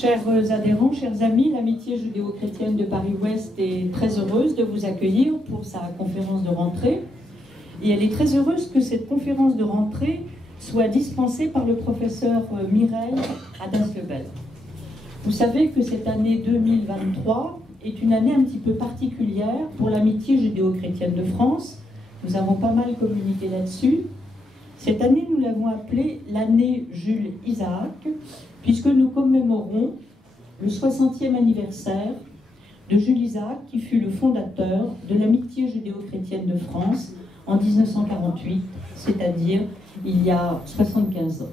Chers adhérents, chers amis, l'Amitié judéo-chrétienne de Paris-Ouest est très heureuse de vous accueillir pour sa conférence de rentrée. Et elle est très heureuse que cette conférence de rentrée soit dispensée par le professeur Mireille Adas-Lebel. Vous savez que cette année 2023 est une année un petit peu particulière pour l'Amitié judéo-chrétienne de France. Nous avons pas mal communiqué là-dessus. Cette année, nous l'avons appelée l'année Jules Isaac, puisque nous commémorons le 60e anniversaire de Jules Isaac, qui fut le fondateur de l'Amitié judéo-chrétienne de France en 1948, c'est-à-dire il y a 75 ans.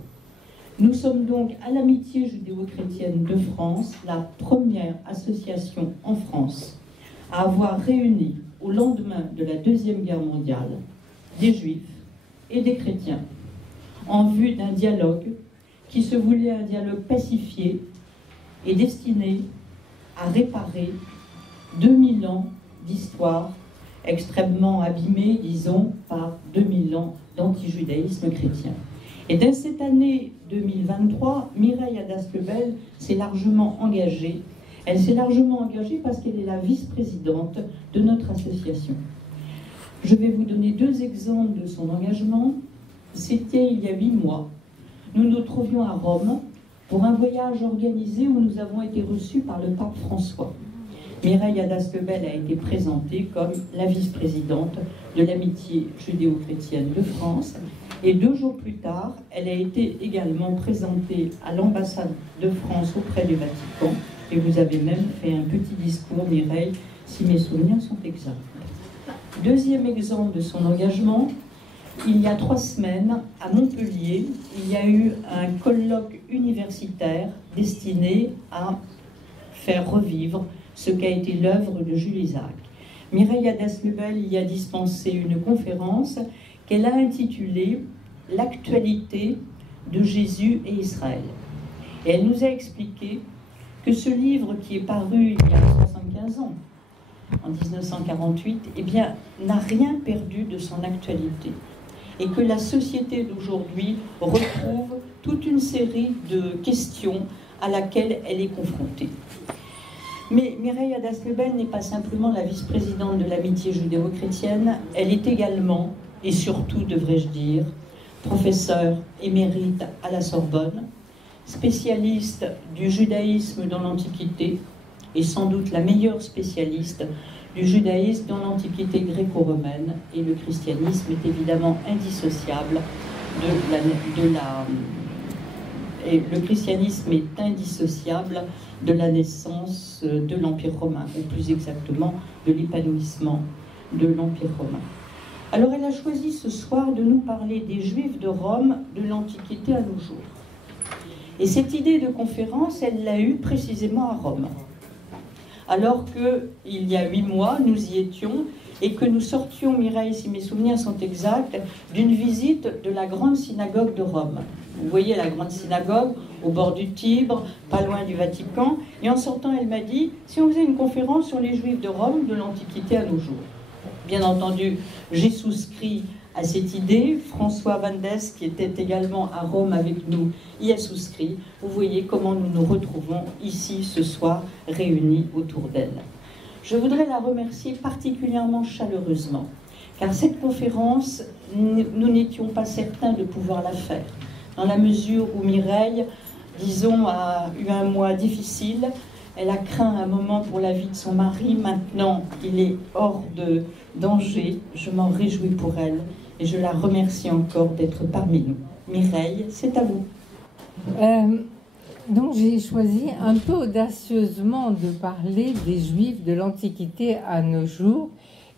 Nous sommes donc à l'Amitié judéo-chrétienne de France, la première association en France à avoir réuni au lendemain de la Deuxième Guerre mondiale des Juifs et des chrétiens en vue d'un dialogue qui se voulait un dialogue pacifié et destiné à réparer 2000 ans d'histoire extrêmement abîmée, disons, par 2000 ans d'antijudaïsme chrétien. Et dans cette année 2023, Mireille Adas-Lebel s'est largement engagée. Elle s'est largement engagée parce qu'elle est la vice-présidente de notre association. Je vais vous donner deux exemples de son engagement. C'était il y a 8 mois. Nous nous trouvions à Rome pour un voyage organisé où nous avons été reçus par le pape François. Mireille Adas-Lebel a été présentée comme la vice-présidente de l'Amitié judéo-chrétienne de France. Et 2 jours plus tard, elle a été également présentée à l'ambassade de France auprès du Vatican. Et vous avez même fait un petit discours, Mireille, si mes souvenirs sont exacts. Deuxième exemple de son engagement, il y a 3 semaines, à Montpellier, il y a eu un colloque universitaire destiné à faire revivre ce qu'a été l'œuvre de Jules Isaac. Mireille Adas-Lebel y a dispensé une conférence qu'elle a intitulée « L'actualité de Jésus et Israël ». Et elle nous a expliqué que ce livre qui est paru il y a 75 ans, en 1948, eh bien, n'a rien perdu de son actualité. Et que la société d'aujourd'hui retrouve toute une série de questions à laquelle elle est confrontée. Mais Mireille Adas-Lebel n'est pas simplement la vice-présidente de l'Amitié judéo-chrétienne, elle est également, et surtout devrais-je dire, professeure émérite à la Sorbonne, spécialiste du judaïsme dans l'Antiquité, et sans doute la meilleure spécialiste du judaïsme dans l'Antiquité gréco-romaine, et le christianisme est évidemment indissociable le christianisme est indissociable de la naissance de l'Empire romain, ou plus exactement de l'épanouissement de l'Empire romain. Alors elle a choisi ce soir de nous parler des Juifs de Rome de l'Antiquité à nos jours. Et cette idée de conférence, elle l'a eue précisément à Rome. Alors qu'il y a 8 mois, nous y étions et que nous sortions, Mireille, si mes souvenirs sont exacts, d'une visite de la grande synagogue de Rome. Vous voyez la grande synagogue au bord du Tibre, pas loin du Vatican. Et en sortant, elle m'a dit, si on faisait une conférence sur les Juifs de Rome de l'Antiquité à nos jours. Bien entendu, j'ai souscrit à cette idée. François Vandes, qui était également à Rome avec nous, y a souscrit. Vous voyez comment nous nous retrouvons ici ce soir, réunis autour d'elle. Je voudrais la remercier particulièrement chaleureusement, car cette conférence, nous n'étions pas certains de pouvoir la faire. Dans la mesure où Mireille, disons, a eu un mois difficile, elle a craint un moment pour la vie de son mari. Maintenant, il est hors de danger. Je m'en réjouis pour elle et je la remercie encore d'être parmi nous. Mireille, c'est à vous. Donc j'ai choisi un peu audacieusement de parler des Juifs de l'Antiquité à nos jours.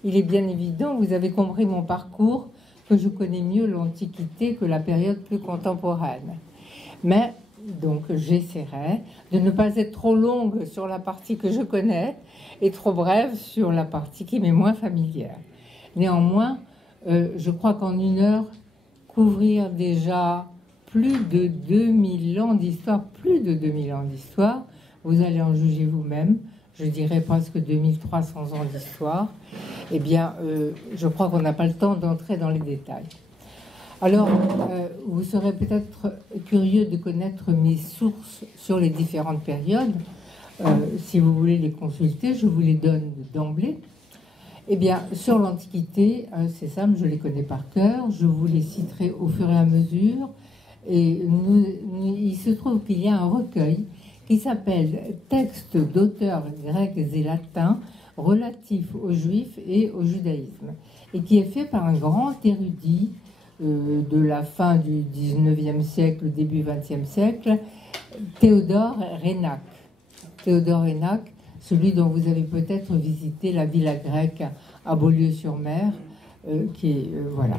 Il est bien évident, vous avez compris mon parcours, que je connais mieux l'Antiquité que la période plus contemporaine. Mais donc j'essaierai de ne pas être trop longue sur la partie que je connais et trop brève sur la partie qui m'est moins familière. Néanmoins, je crois qu'en 1 heure, couvrir déjà plus de 2000 ans d'histoire, vous allez en juger vous-même, je dirais presque 2300 ans d'histoire, eh bien, je crois qu'on n'a pas le temps d'entrer dans les détails. Alors, vous serez peut-être curieux de connaître mes sources sur les différentes périodes. Si vous voulez les consulter, je vous les donne d'emblée. Eh bien, sur l'Antiquité, c'est simple, je les connais par cœur, je vous les citerai au fur et à mesure. Et il se trouve qu'il y a un recueil qui s'appelle « Textes d'auteurs grecs et latins relatifs aux Juifs et au judaïsme » et qui est fait par un grand érudit de la fin du 19e siècle, début 20e siècle, Théodore Reynac. Théodore Reynac, celui dont vous avez peut-être visité la villa grecque à Beaulieu-sur-Mer, qui est voilà,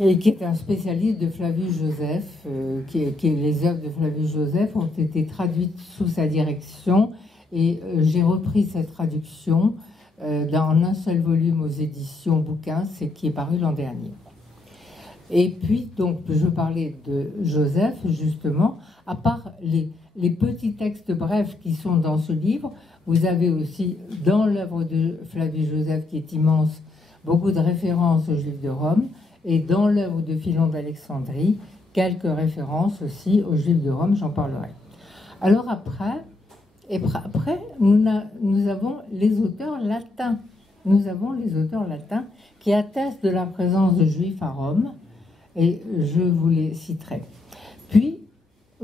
et qui est un spécialiste de Flavius Joseph. Les œuvres de Flavius Joseph ont été traduites sous sa direction, et j'ai repris cette traduction dans un seul volume aux éditions Bouquins, qui est paru l'an dernier. Et puis, donc, je parlais de Joseph, justement. À part les petits textes brefs qui sont dans ce livre, vous avez aussi, dans l'œuvre de Flavius Joseph, qui est immense, beaucoup de références aux Juifs de Rome, et dans l'œuvre de Philon d'Alexandrie, quelques références aussi aux Juifs de Rome, j'en parlerai. Alors après, nous avons les auteurs latins. Nous avons les auteurs latins qui attestent de la présence de Juifs à Rome, et je vous les citerai. Puis,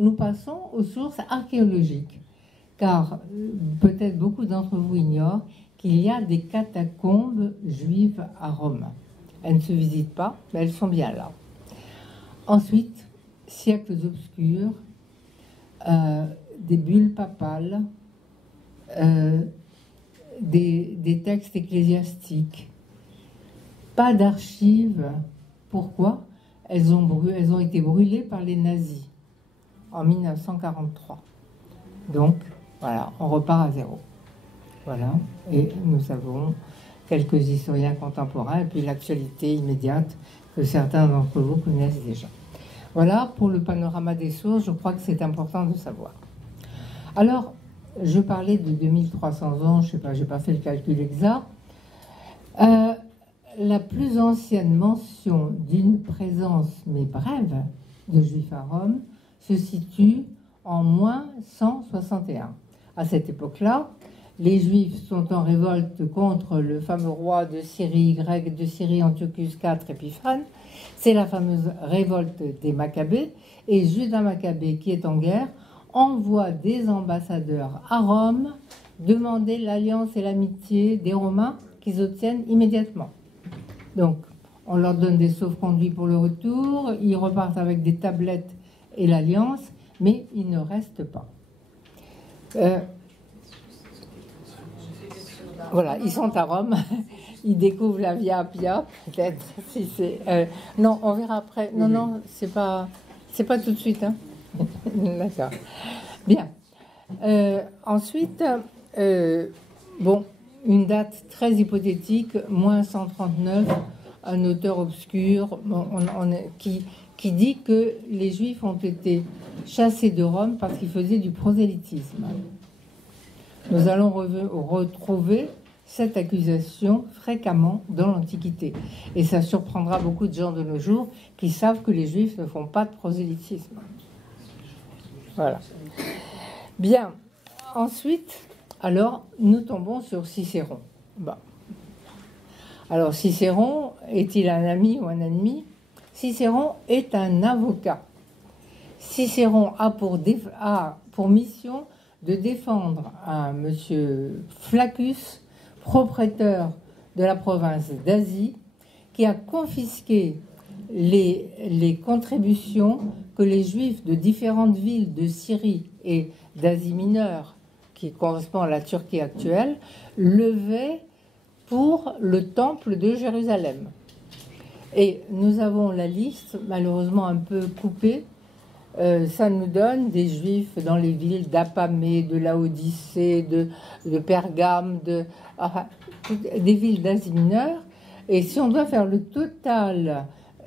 nous passons aux sources archéologiques, car peut-être beaucoup d'entre vous ignorent qu'il y a des catacombes juives à Rome. Elles ne se visitent pas, mais elles sont bien là. Ensuite, siècles obscurs, des bulles papales, des textes ecclésiastiques, pas d'archives. Pourquoi ? Elles ont été brûlées par les nazis en 1943. Donc, voilà, on repart à zéro. Voilà, et nous avons quelques historiens contemporains et puis l'actualité immédiate que certains d'entre vous connaissent déjà. Voilà pour le panorama des sources, je crois que c'est important de savoir. Alors, je parlais de 2300 ans, je sais pas, j'ai pas fait le calcul exact. La plus ancienne mention d'une présence, mais brève, de Juifs à Rome se situe en moins 161. À cette époque-là, les Juifs sont en révolte contre le fameux roi de Syrie, grec de Syrie, Antiochus IV Épiphane. C'est la fameuse révolte des Maccabées. Et Judas Maccabée, qui est en guerre, envoie des ambassadeurs à Rome demander l'alliance et l'amitié des Romains qu'ils obtiennent immédiatement. Donc, on leur donne des sauf-conduits pour le retour, ils repartent avec des tablettes et l'alliance, mais ils ne restent pas. Voilà, ils sont à Rome, ils découvrent la Via Appia, peut-être, si c'est... non, on verra après. Non, c'est pas tout de suite, hein. D'accord. Bien. Ensuite, bon, une date très hypothétique, moins 139, un auteur obscur qui dit que les Juifs ont été chassés de Rome parce qu'ils faisaient du prosélytisme. Nous allons retrouver cette accusation fréquemment dans l'Antiquité. Et ça surprendra beaucoup de gens de nos jours qui savent que les Juifs ne font pas de prosélytisme. Voilà. Bien. Ensuite, alors, nous tombons sur Cicéron. Bon. Alors, Cicéron, est-il un ami ou un ennemi ? Cicéron est un avocat. Cicéron a pour mission de défendre un monsieur Flaccus, propriétaire de la province d'Asie, qui a confisqué les contributions que les Juifs de différentes villes de Syrie et d'Asie mineure, qui correspond à la Turquie actuelle, levaient pour le temple de Jérusalem. Et nous avons la liste, malheureusement un peu coupée. Ça nous donne des Juifs dans les villes d'Apamée, de Laodicée, de Pergame, des villes d'Asie mineure. Et si on doit faire le total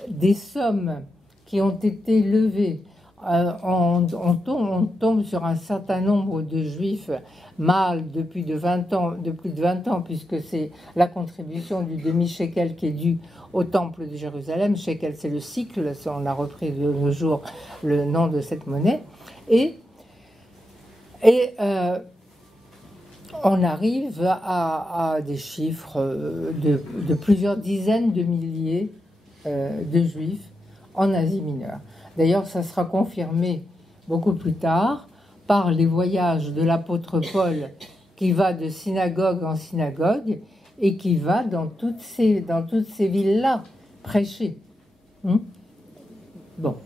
des sommes qui ont été levées on tombe sur un certain nombre de juifs mâles de plus de 20 ans, puisque c'est la contribution du demi-shekel qui est due au temple de Jérusalem. Shekel, c'est le cycle, on a repris de nos jours le nom de cette monnaie. Et on arrive à des chiffres de plusieurs dizaines de milliers de juifs en Asie mineure. D'ailleurs, ça sera confirmé beaucoup plus tard par les voyages de l'apôtre Paul qui va de synagogue en synagogue et qui va dans toutes ces villes-là prêcher. Bon.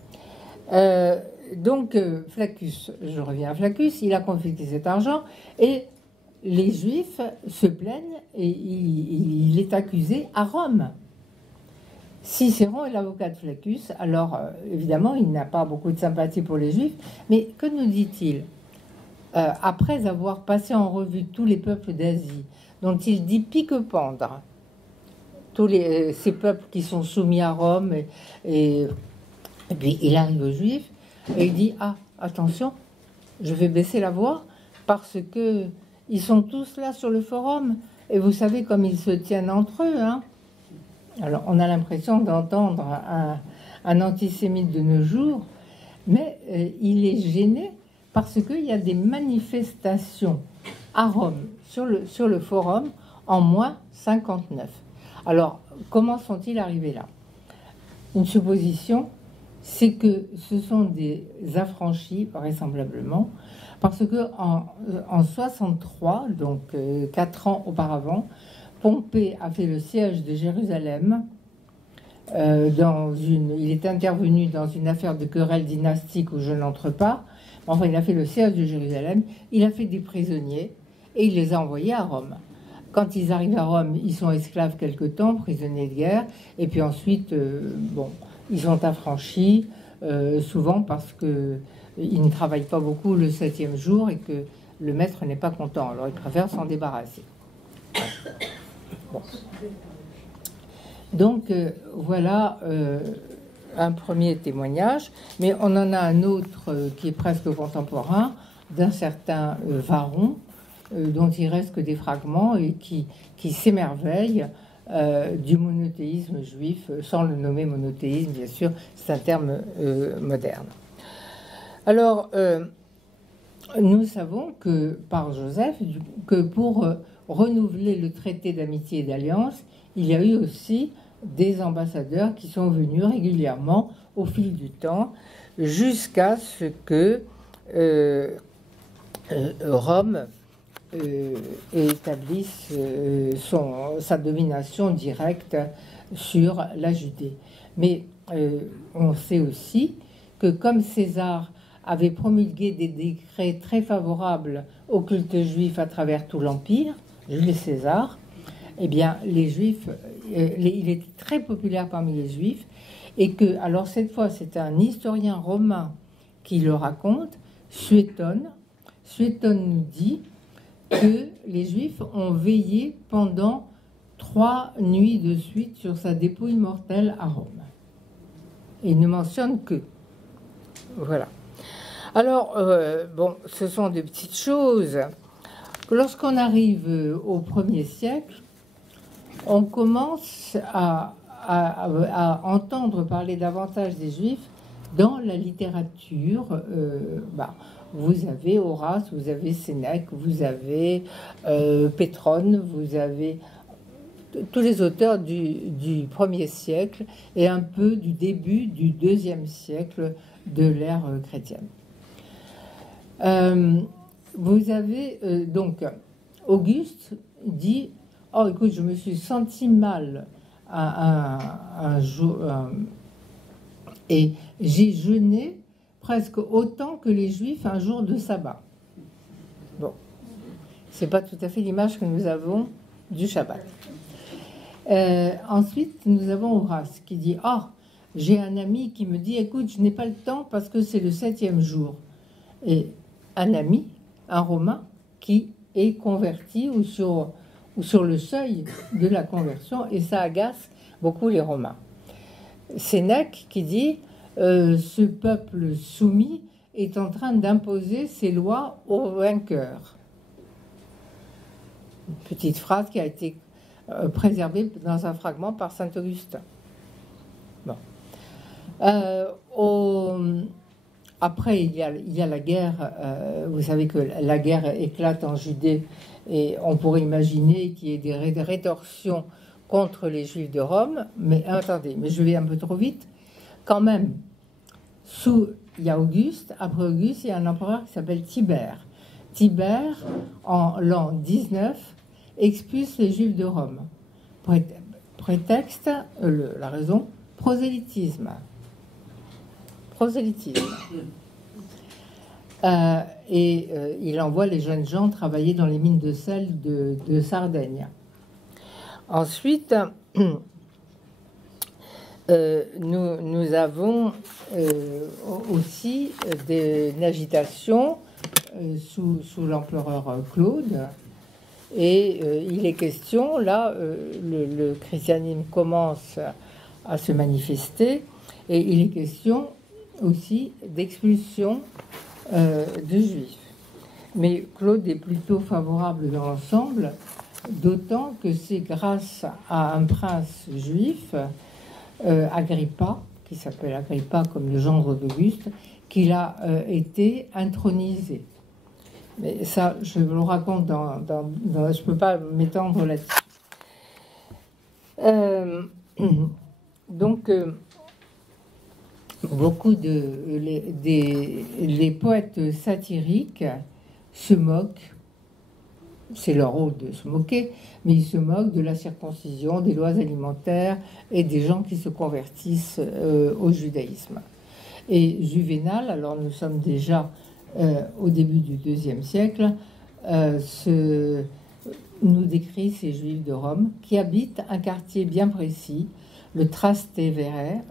Donc, Flaccus, je reviens à Flaccus, il a confisqué cet argent et les Juifs se plaignent et il est accusé à Rome. Cicéron est l'avocat de Flaccus, alors évidemment il n'a pas beaucoup de sympathie pour les Juifs, mais que nous dit-il? Après avoir passé en revue tous les peuples d'Asie, dont il dit pique-pendre, tous ces peuples qui sont soumis à Rome, et puis il arrive aux Juifs, et il dit, ah, attention, je vais baisser la voix, parce que ils sont tous là sur le forum, et vous savez comme ils se tiennent entre eux, hein. Alors, on a l'impression d'entendre un antisémite de nos jours, mais il est gêné parce qu'il y a des manifestations à Rome, sur le forum, en moins 59. Alors, comment sont-ils arrivés là? Une supposition, c'est que ce sont des affranchis, vraisemblablement, parce que en 63, donc 4 ans auparavant, Pompée a fait le siège de Jérusalem. Il est intervenu dans une affaire de querelle dynastique où je n'entre pas. Enfin, il a fait le siège de Jérusalem. Il a fait des prisonniers et il les a envoyés à Rome. Quand ils arrivent à Rome, ils sont esclaves quelque temps, prisonniers de guerre. Et puis ensuite, ils sont affranchis, souvent parce qu'ils ne travaillent pas beaucoup le 7e jour et que le maître n'est pas content. Alors, ils préfèrent s'en débarrasser. Bon. Donc voilà un premier témoignage, mais on en a un autre qui est presque contemporain, d'un certain Varron, dont il reste que des fragments et qui s'émerveille du monothéisme juif, sans le nommer monothéisme, bien sûr, c'est un terme moderne. Alors, nous savons que par Joseph, que pour renouveler le traité d'amitié et d'alliance, il y a eu aussi des ambassadeurs qui sont venus régulièrement au fil du temps jusqu'à ce que Rome établisse sa domination directe sur la Judée. Mais on sait aussi que comme César avait promulgué des décrets très favorables au culte juif à travers tout l'Empire, Jules César, eh bien, les Juifs, il était très populaire parmi les Juifs, et que, alors cette fois, c'est un historien romain qui le raconte, Suétone. Suétone nous dit que les Juifs ont veillé pendant 3 nuits de suite sur sa dépouille mortelle à Rome. Et il ne mentionne que. Voilà. Alors, ce sont des petites choses. Lorsqu'on arrive au 1er siècle, on commence à entendre parler davantage des Juifs dans la littérature. Vous avez Horace, vous avez Sénèque, vous avez Pétrone, vous avez tous les auteurs du 1er siècle et un peu du début du 2e siècle de l'ère chrétienne. Vous avez donc Auguste dit: oh, écoute, je me suis senti mal un jour et j'ai jeûné presque autant que les Juifs un jour de sabbat. Bon, c'est pas tout à fait l'image que nous avons du Shabbat. Ensuite, nous avons Horace qui dit: oh, j'ai un ami qui me dit, écoute, je n'ai pas le temps parce que c'est le 7e jour. Et un ami, un Romain, qui est converti ou sur le seuil de la conversion, et ça agace beaucoup les Romains. Sénèque qui dit, ce peuple soumis est en train d'imposer ses lois aux vainqueurs. Une petite phrase qui a été préservée dans un fragment par saint Augustin. Bon. Après, il y a la guerre. Vous savez que la guerre éclate en Judée et on pourrait imaginer qu'il y ait des rétorsions contre les Juifs de Rome. Mais attendez, mais je vais un peu trop vite. Quand même, il y a Auguste. Après Auguste, il y a un empereur qui s'appelle Tibère. Tibère, en l'an 19, expulse les Juifs de Rome. Prétexte, la raison, prosélytisme. Il envoie les jeunes gens travailler dans les mines de sel de Sardaigne. Ensuite, nous avons aussi une agitation sous l'empereur Claude. Et il est question, là, le christianisme commence à se manifester, et il est question aussi d'expulsion de juifs. Mais Claude est plutôt favorable dans l'ensemble, d'autant que c'est grâce à un prince juif, Agrippa, qui s'appelle Agrippa comme le gendre d'Auguste, qu'il a été intronisé. Mais ça, je vous le raconte je ne peux pas m'étendre là-dessus. Donc, beaucoup les poètes satiriques se moquent, c'est leur rôle de se moquer, mais ils se moquent de la circoncision, des lois alimentaires et des gens qui se convertissent au judaïsme. Et Juvénal, alors nous sommes déjà au début du IIe siècle, nous décrit ces Juifs de Rome qui habitent un quartier bien précis, le Trastevere,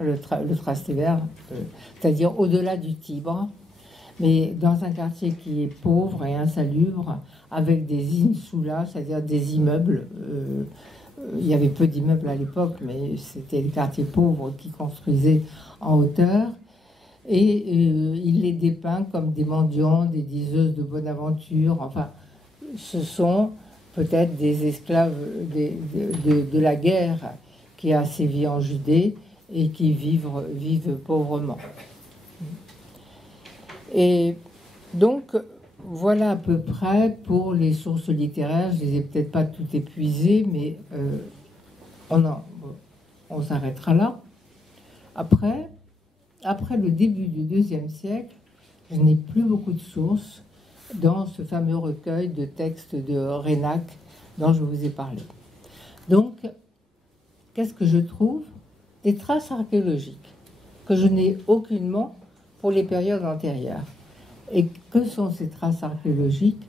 c'est-à-dire au-delà du Tibre, mais dans un quartier qui est pauvre et insalubre, avec des insula, c'est-à-dire des immeubles. Il y avait peu d'immeubles à l'époque, mais c'était les quartiers pauvres qui construisaient en hauteur. Et il les dépeint comme des mendiants, des diseuses de bonne aventure. Enfin, ce sont peut-être des esclaves de la guerre qui a sévi en Judée et qui vivent pauvrement. Et donc, voilà à peu près pour les sources littéraires. Je ne les ai peut-être pas toutes épuisées, mais on s'arrêtera là. Après le début du IIe siècle, je n'ai plus beaucoup de sources dans ce fameux recueil de textes de Reinach dont je vous ai parlé. Donc, qu'est-ce que je trouve? Des traces archéologiques que je n'ai aucunement pour les périodes antérieures. Et que sont ces traces archéologiques?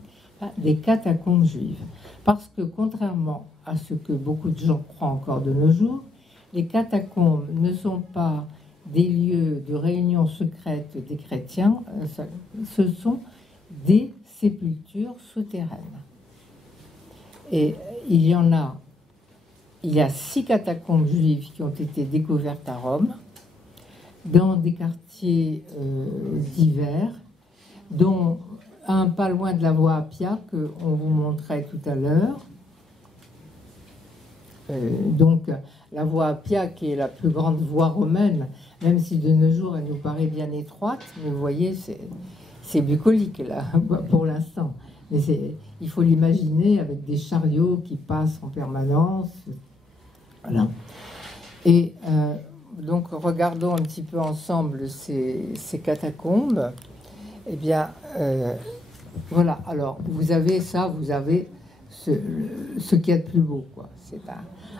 Des catacombes juives. Parce que contrairement à ce que beaucoup de gens croient encore de nos jours, les catacombes ne sont pas des lieux de réunion secrète des chrétiens, ce sont des sépultures souterraines. Et il y a 6 catacombes juives qui ont été découvertes à Rome, dans des quartiers divers, dont un pas loin de la voie Appia qu'on vous montrait tout à l'heure. Donc la voie Appia qui est la plus grande voie romaine, même si de nos jours elle nous paraît bien étroite, mais vous voyez c'est bucolique là pour l'instant. Mais il faut l'imaginer avec des chariots qui passent en permanence. Voilà. Et donc regardons un petit peu ensemble ces catacombes. Eh bien, voilà. Alors, vous avez ça, vous avez ce qu'il y a de plus beau, quoi. C'est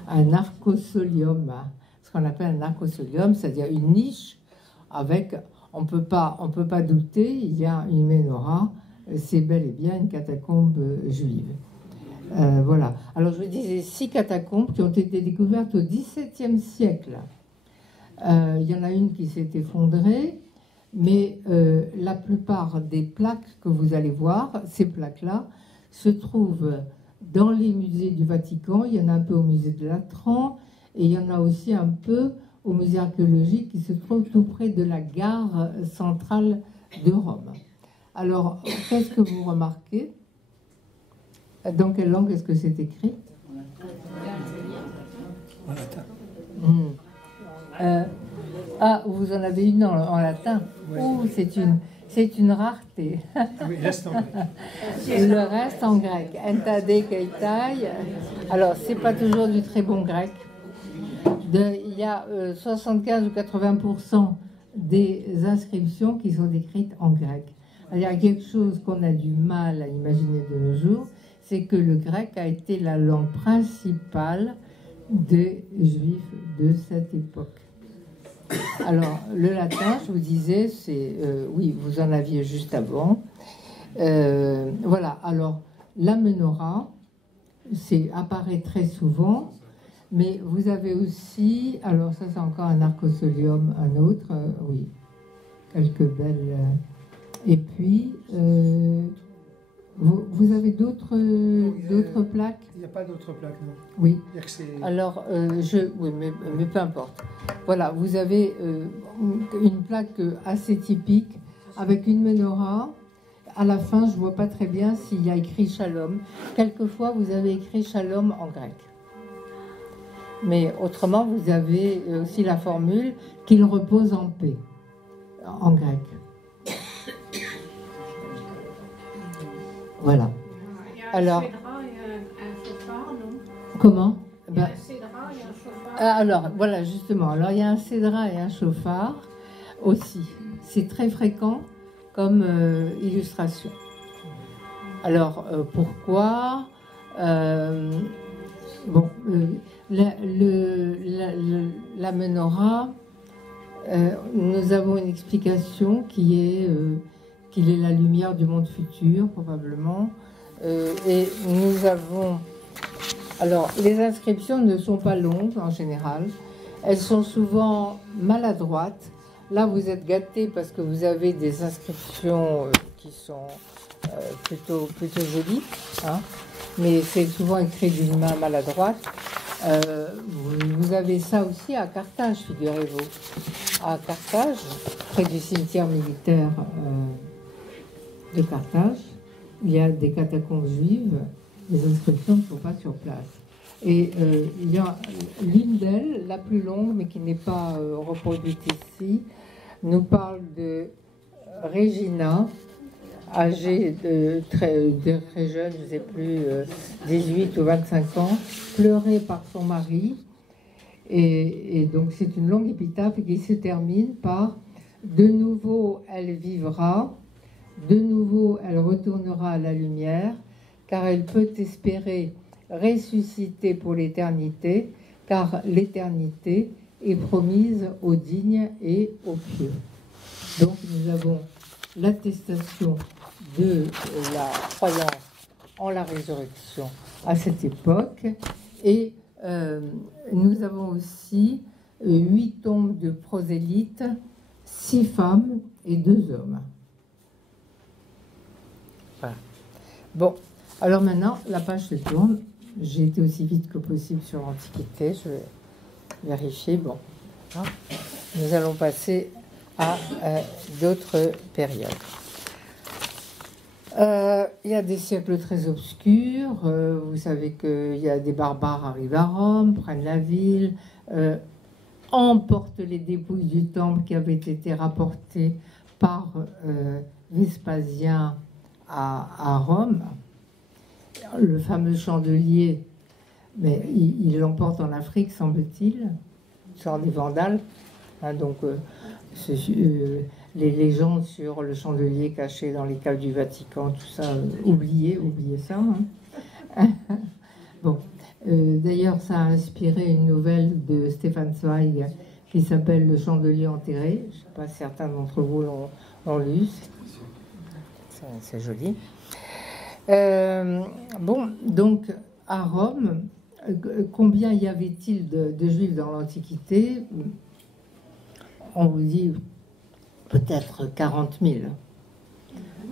un arcosolium, hein, ce qu'on appelle un arcosolium, c'est-à-dire une niche avec, on peut pas douter, il y a une menorah, c'est bel et bien une catacombe juive. Voilà. Alors, je vous disais 6 catacombes qui ont été découvertes au XVIIe siècle. Il y en a une qui s'est effondrée. Mais la plupart des plaques que vous allez voir, ces plaques-là, se trouvent dans les musées du Vatican. Il y en a un peu au musée de Latran et il y en a aussi un peu au musée archéologique qui se trouve tout près de la gare centrale de Rome. Alors, qu'est-ce que vous remarquez? Dans quelle langue est-ce que c'est écrit? En latin. Vous en avez une en latin. Ouais. Oh, c'est une rareté. Ah oui, reste en grec. Le reste en grec. Entade keitai. Alors, c'est pas toujours du très bon grec. Il y a 75 ou 80% des inscriptions qui sont écrites en grec. Il y a quelque chose qu'on a du mal à imaginer de nos jours, c'est que le grec a été la langue principale des Juifs de cette époque. Alors, le latin, je vous disais, c'est... oui, vous en aviez juste avant. Voilà, alors, la menorah, apparaît très souvent, mais vous avez aussi... Alors, ça, c'est encore un arcosolium, un autre, oui. Quelques belles... et puis, vous avez d'autres plaques? Il n'y a pas d'autres plaques, non. Oui. Il y a que c'est... Alors, oui, mais peu importe. Voilà, vous avez une plaque assez typique avec une menorah. À la fin, je ne vois pas très bien s'il y a écrit Shalom. Quelquefois, vous avez écrit Shalom en grec. Mais autrement, vous avez aussi la formule qu'il repose en paix, en grec. Voilà. Alors, comment? Alors, voilà, justement. Alors, il y a un cédra et un chauffard aussi. C'est très fréquent comme illustration. Alors, pourquoi? Bon, la menorah, nous avons une explication qui est qu'il est la lumière du monde futur, probablement. Et nous avons... Alors, les inscriptions ne sont pas longues, en général. Elles sont souvent maladroites. Là, vous êtes gâtés parce que vous avez des inscriptions qui sont plutôt jolies. Hein, mais c'est souvent écrit d'une main maladroite. Vous avez ça aussi à Carthage, figurez-vous. À Carthage, près du cimetière militaire de Carthage, il y a des catacombes juives, les inscriptions ne sont pas sur place. Et il y a l'une d'elles, la plus longue, mais qui n'est pas reproduite ici, nous parle de Régina, âgée de très jeune, je ne sais plus, 18 ou 25 ans, pleurée par son mari. Et donc c'est une longue épitaphe qui se termine par « De nouveau elle vivra ». De nouveau, elle retournera à la lumière, car elle peut espérer ressusciter pour l'éternité, car l'éternité est promise aux dignes et aux pieux. Donc nous avons l'attestation de la croyance en la résurrection à cette époque, et nous avons aussi 8 tombes de prosélytes, 6 femmes et 2 hommes. Voilà. Bon, alors maintenant, la page se tourne. J'ai été aussi vite que possible sur l'Antiquité. Je vais vérifier. Bon, nous allons passer à d'autres périodes. Il y a des siècles très obscurs. Vous savez qu'il y a des barbares arrivent à Rome, prennent la ville, emportent les dépouilles du temple qui avaient été rapportées par Vespasien à Rome. Le fameux chandelier, mais il l'emporte en Afrique, semble-t-il, sort des Vandales. Hein, donc, les légendes sur le chandelier caché dans les caves du Vatican, tout ça, oubliez ça. Hein. Bon, d'ailleurs, ça a inspiré une nouvelle de Stefan Zweig qui s'appelle Le chandelier enterré. Je ne sais pas si certains d'entre vous l'ont lu. C'est joli. Bon, donc à Rome, combien y avait-il de Juifs dans l'Antiquité? On vous dit peut-être 40 000.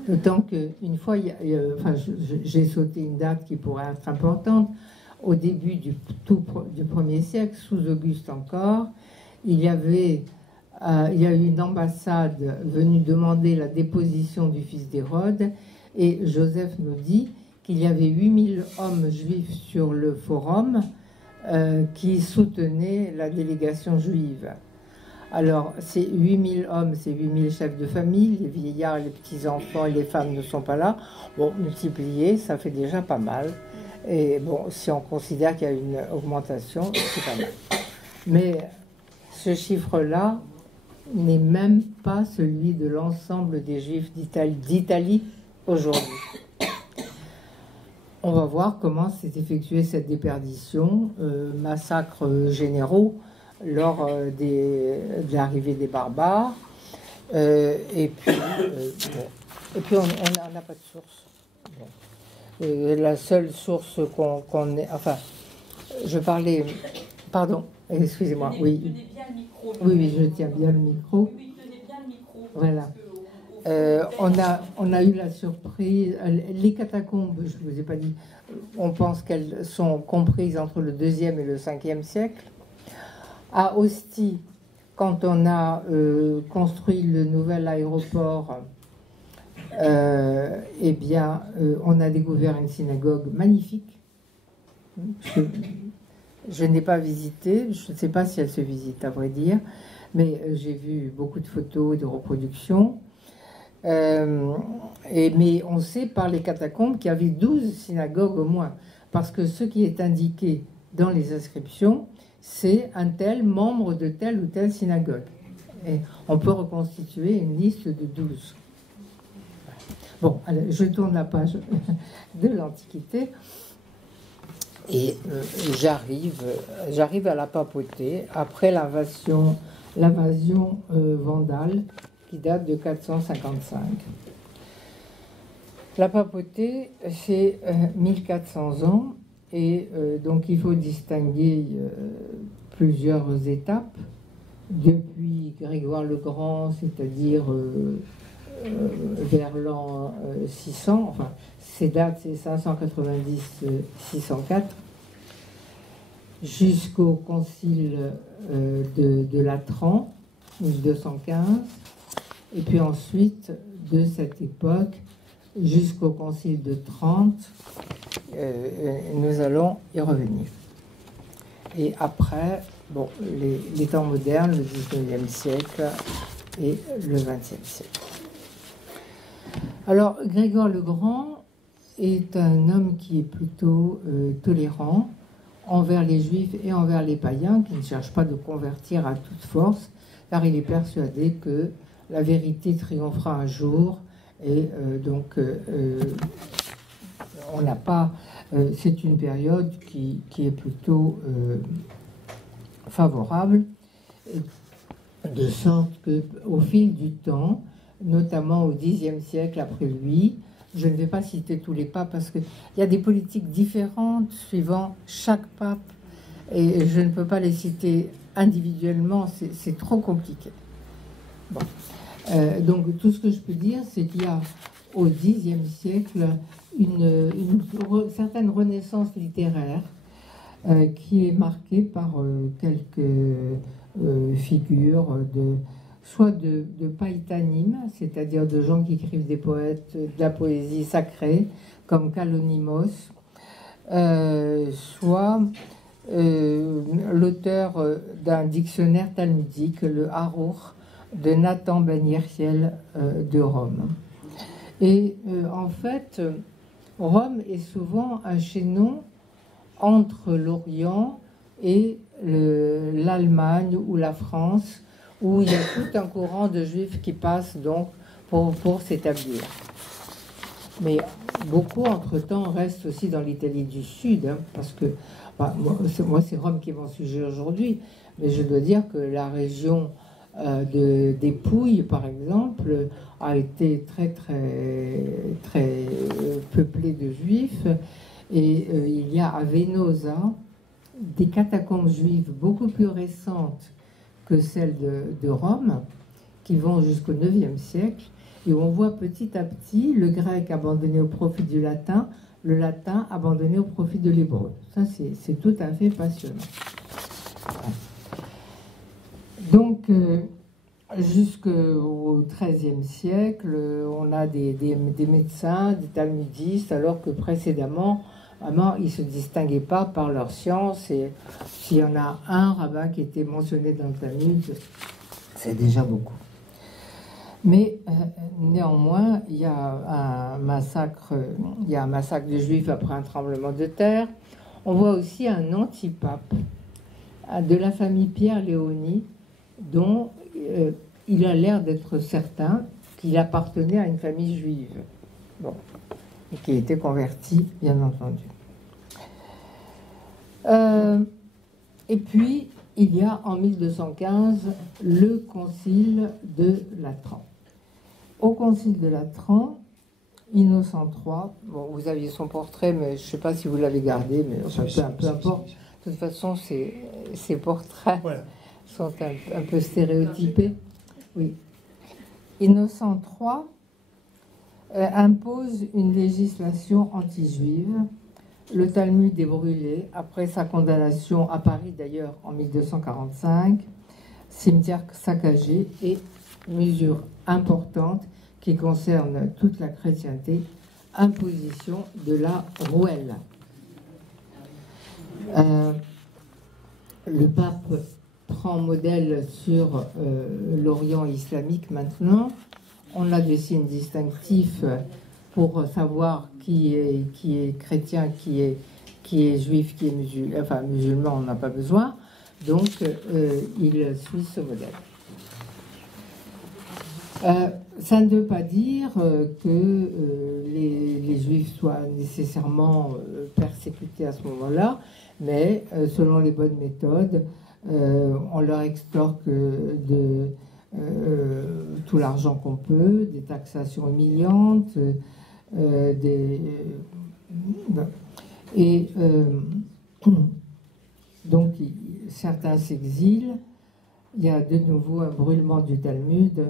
D'autant qu'une fois, j'ai sauté une date qui pourrait être importante. Au début du 1er siècle, sous Auguste encore, il y a eu une ambassade venue demander la déposition du fils d'Hérode, et Joseph nous dit qu'il y avait 8000 hommes juifs sur le forum qui soutenaient la délégation juive. Alors, ces 8000 hommes, c'est 8000 chefs de famille, les vieillards, les petits-enfants et les femmes ne sont pas là. Bon, multiplié, ça fait déjà pas mal. Et bon, si on considère qu'il y a une augmentation, c'est pas mal. Mais ce chiffre-là n'est même pas celui de l'ensemble des Juifs d'Italie aujourd'hui. On va voir comment s'est effectuée cette déperdition, massacres généraux lors de l'arrivée des barbares. Et puis on n'a pas de source. Bon. La seule source qu'on ait... Enfin, je parlais... Pardon, excusez-moi, oui. Tenez bien le micro. Oui, je tiens bien le micro. Oui, tenez bien le micro. Voilà. On a eu la surprise, les catacombes, je ne vous ai pas dit, on pense qu'elles sont comprises entre le 2e et le 5e siècle. À Ostie, quand on a construit le nouvel aéroport, eh bien, on a découvert une synagogue magnifique. Je n'ai pas visité, je ne sais pas si elle se visite à vrai dire, mais j'ai vu beaucoup de photos et de reproductions. Mais on sait par les catacombes qu'il y avait 12 synagogues au moins, parce que ce qui est indiqué dans les inscriptions, c'est un tel membre de telle ou telle synagogue. Et on peut reconstituer une liste de 12. Bon, allez, je tourne la page de l'Antiquité et j'arrive à la papauté après l'invasion vandale qui date de 455. La papauté, c'est 1400 ans, et donc il faut distinguer plusieurs étapes. Depuis Grégoire le Grand, c'est-à-dire vers l'an 600, enfin, ces dates, c'est 590-604, jusqu'au concile de Latran, 1215, et puis ensuite, de cette époque, jusqu'au concile de Trente, nous allons y revenir. Et après, bon, les temps modernes, le 19e siècle et le 20e siècle. Alors, Grégoire le Grand est un homme qui est plutôt tolérant envers les Juifs et envers les païens, qui ne cherche pas de convertir à toute force, car il est persuadé que la vérité triomphera un jour, et donc on n'a pas... c'est une période qui est plutôt favorable, de sorte qu'au fil du temps, notamment au Xe siècle après lui, je ne vais pas citer tous les papes parce qu'il y a des politiques différentes suivant chaque pape, et je ne peux pas les citer individuellement, c'est trop compliqué. Bon. Donc tout ce que je peux dire, c'est qu'il y a au Xe siècle une certaine renaissance littéraire qui est marquée par quelques figures soit de païtanim, c'est-à-dire de gens qui écrivent des poètes, de la poésie sacrée, comme Kalonimos, soit l'auteur d'un dictionnaire talmudique, le Harour, de Nathan Ben Yeriel de Rome. Et en fait, Rome est souvent un chaînon entre l'Orient et l'Allemagne ou la France, où il y a tout un courant de Juifs qui passent donc pour s'établir. Mais beaucoup, entre-temps, restent aussi dans l'Italie du Sud, hein, parce que moi, c'est Rome qui est mon sujet aujourd'hui, mais je dois dire que la région des Pouilles, par exemple, a été très peuplée de Juifs, et il y a à Venosa des catacombes juives beaucoup plus récentes que celles de Rome, qui vont jusqu'au IXe siècle, et on voit petit à petit le grec abandonné au profit du latin, le latin abandonné au profit de l'hébreu. Ça, c'est tout à fait passionnant. jusqu'au XIIIe siècle, on a des médecins, des talmudistes, alors que précédemment, vraiment, ils ne se distinguaient pas par leur science. Et s'il y en a un rabbin qui était mentionné dans le Talmud, c'est déjà beaucoup. Mais néanmoins, il y a un massacre de Juifs après un tremblement de terre. On voit aussi un antipape de la famille Pierre Léoni, dont il a l'air d'être certain qu'il appartenait à une famille juive. Bon, et qui était converti, bien entendu. Et puis, il y a en 1215 le concile de Latran. Au concile de Latran, Innocent III, bon, vous aviez son portrait, mais je ne sais pas si vous l'avez gardé, mais peu importe. De toute façon, ces portraits sont un peu stéréotypés. Oui. Innocent III impose une législation anti-juive. Le Talmud est brûlé après sa condamnation à Paris, d'ailleurs, en 1245. Cimetière saccagé et mesure importante qui concerne toute la chrétienté, imposition de la rouelle. Le pape prend modèle sur l'Orient islamique maintenant. On a des signes distinctifs pour savoir qui est chrétien, qui est juif, qui est musulman. Enfin, musulman, on n'a pas besoin. Donc, il suit ce modèle. Ça ne veut pas dire que les juifs soient nécessairement persécutés à ce moment-là, mais selon les bonnes méthodes, on leur extorque tout l'argent qu'on peut, des taxations humiliantes, donc certains s'exilent. Il y a de nouveau un brûlement du Talmud